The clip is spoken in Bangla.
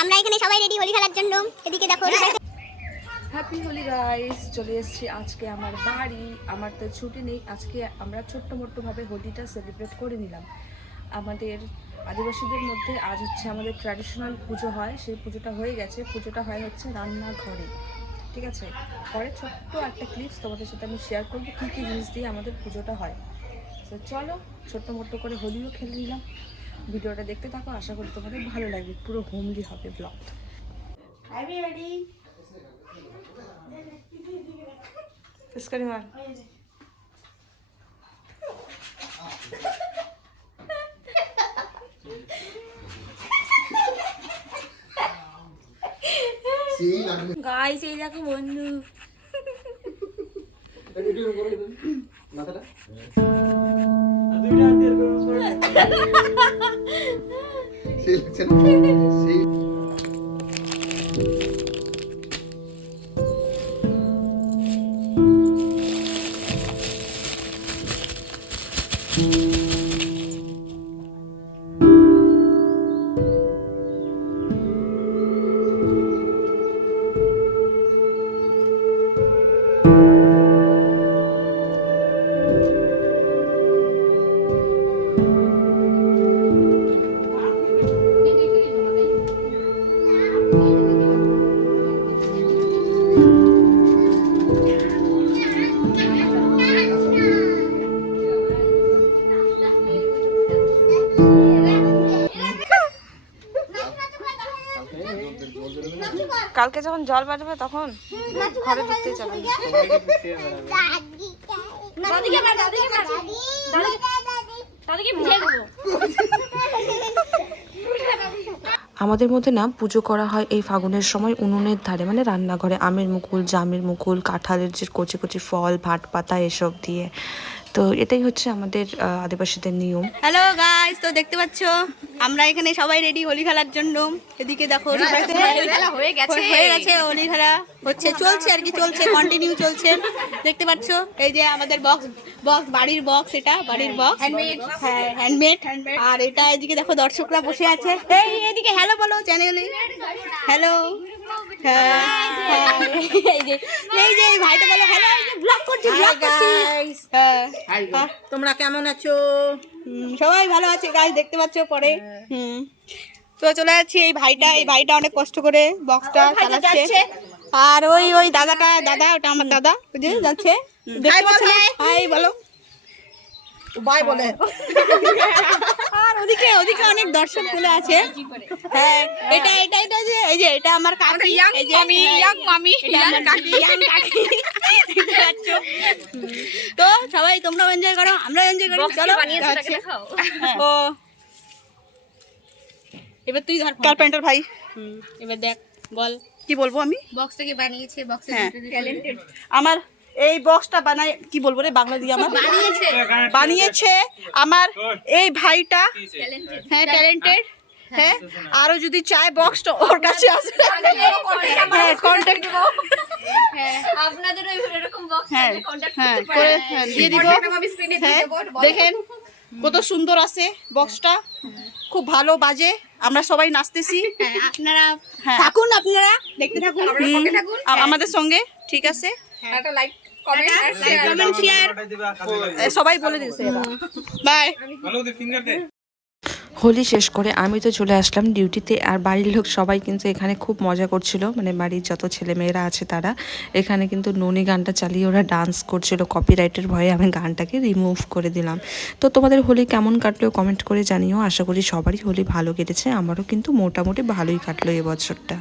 আমরা এখানে সবাই রেডি হোলি খেলার জন্য। এদিকে দেখো হ্যাপি হোলি গাইস চলে এসেছি আজকে আমার বাড়ি। আমার তো ছুটি নেই। আজকে আমরা ছোট্ট মোট্টভাবে হোলিটা সেলিব্রেট করে নিলাম। আমাদের আদিবাসীদের মধ্যে আজ হচ্ছে আমাদের ট্র্যাডিশনাল পুজো হয়। সেই পুজোটা হয়ে গেছে। পুজোটা হয় হচ্ছে রান্নাঘরে। ঠিক আছে? পরে ছোট্ট একটা ক্লিপস তোমাদের সাথে আমি শেয়ার করব। কী কী জিনিস দিয়ে আমাদের পুজোটা হয়। তো চলো ছোট্ট মোট্ট করে হোলিও খেলে নিলাম। ভিডিওটা দেখতে থাকো আশা করি তোমাদের ভালো লাগবে। পুরো হোমলি হবে ব্লগ গাইস এই দেখো বন্ধু। মাথাটা সেই লাগছে না কালকে যখন জল বাড়বে তখন ঘরে ঢুকতে যাবে আমাদের মধ্যে না পুজো করা হয় এই ফাগুনের সময় উনুনের ধারে মানে রান্নাঘরে। আমের মুকুল জামের মুকুল কাঁঠালের যে কচি কচি ফল ভাট পাতা এসব দিয়ে। তো এটাই হচ্ছে আমাদের আদিবাসীদের নিয়ম। হ্যালো গাইস তো দেখতে পাচ্ছ আমরা এখানে সবাই রেডি হোলি খেলার জন্য। এদিকে দেখো হোলি খেলা হয়ে গেছে। হয়ে গেছে হোলি খেলা হচ্ছে চলছে আর কি চলছে কন্টিনিউ চলছে। দেখতে পাচ্ছ এই যে আমাদের বক্স বক্স বাড়ির বক্স এটা বাড়ির বক্স. হ্যাঁ হ্যান্ডমেড আর এটা এদিকে দেখো দর্শকরা বসে আছে। এই এদিকে হ্যালো বলো চ্যানেলে হ্যালো তোমরা কেমন আছো সবাই ভালো আছে গাছ দেখতে পাচ্ছ পরে হুম তো চলে যাচ্ছি এই ভাইটা এই ভাইটা অনেক কষ্ট করে বক্সটা চালাচ্ছে আর ওই ওই দাদাটা দাদা ওটা আমার দাদা যে যাচ্ছে দেখতে পাচ্ছ হাই বলো বাই বলে ওদিকে ওদিকে অনেক দর্শক চলে আছে। হ্যাঁ এটা এটা এটা যে এই যে এটা আমার কাকি। এই যে মামি ইয়াং মামি আমার কাকি। young কাকি। তো সবাই তোমরাও এনজয় করো আমরাও এনজয় করি। চলো বানিয়েছো যাচ্ছি। ও। এবার তুই ধর কার্পেন্টার ভাই। এবার দেখ বল। কি বলব আমি? বক্সটাকে বানিয়েছে বক্সে হ্যাঁ। ট্যালেন্টেড আমার এই বক্সটা বানাই কি বলব রে বাংলা দিয়ে আমার? বানিয়েছে। বানিয়েছে আমার এই ভাইটা। হ্যাঁ ট্যালেন্টেড হ্যাঁ আরও যদি চায় বক্সটা ওর কাছে আসবে। হ্যাঁ কন্ট্যাক্ট হ্যাঁ হ্যাঁ হ্যাঁ দেখেন কত সুন্দর আছে বক্সটা খুব ভালো বাজে আমরা সবাই নাচতেছি। আপনারা থাকুন আপনারা। দেখতে থাকুন। আমাদের সঙ্গে ঠিক আছে। একটা লাইক কমেন্ট শেয়ার সবাই বলে দিয়েছে বাই হোলি শেষ করে আমি তো চলে আসলাম ডিউটিতে আর বাড়ির লোক সবাই কিন্তু এখানে খুব মজা করছিল। মানে বাড়ির যত ছেলে মেয়েরা আছে তারা এখানে কিন্তু ননি গানটা চালিয়ে ওরা ডান্স করছিল। কপিরাইটের ভয়ে আমি গানটাকে রিমুভ করে দিলাম। তো তোমাদের হোলি কেমন কাটলো কমেন্ট করে জানিও। আশা করি সবারই হোলি ভালো কেটেছে। আমারও কিন্তু মোটামুটি ভালোই কাটলো এবছরটা